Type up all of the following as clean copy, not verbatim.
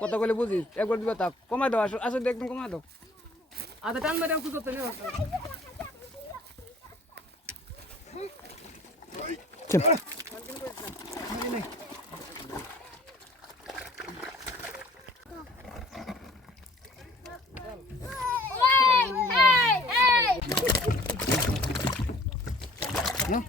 কথা বলে বুঝিস একবার দিবা তাপ কমাই দাও আসলে একদম কমাই দাও আধা টান মেরে কিছু করতে নেই No?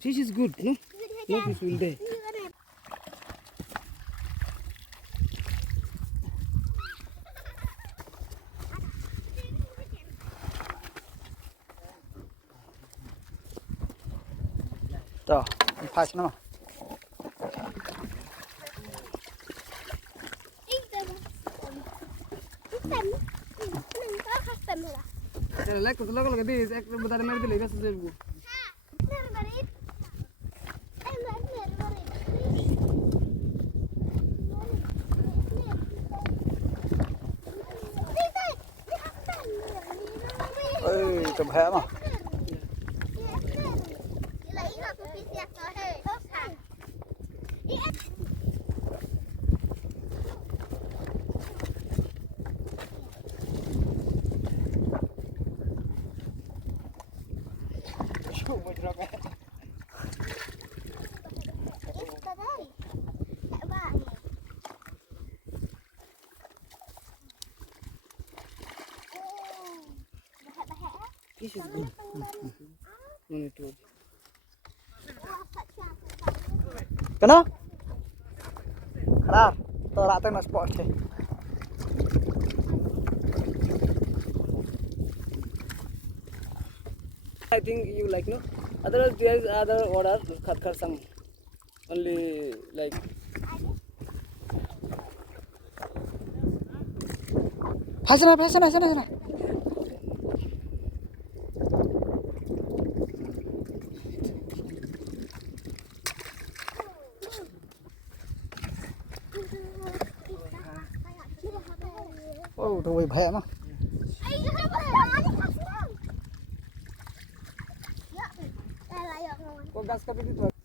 Fish is good, no? No fish will die. So, fast no? Like to look at this, but I made the legs as go. Ơi, tầm hẹ mà. Fish is good. No need to. Kenapa? Kenapa? Terlatih nas spot sih. I think you like no. Otherwise there is other order khat some only like. Fasana. Oh, thôi bẻ mà. Có gas ka dito.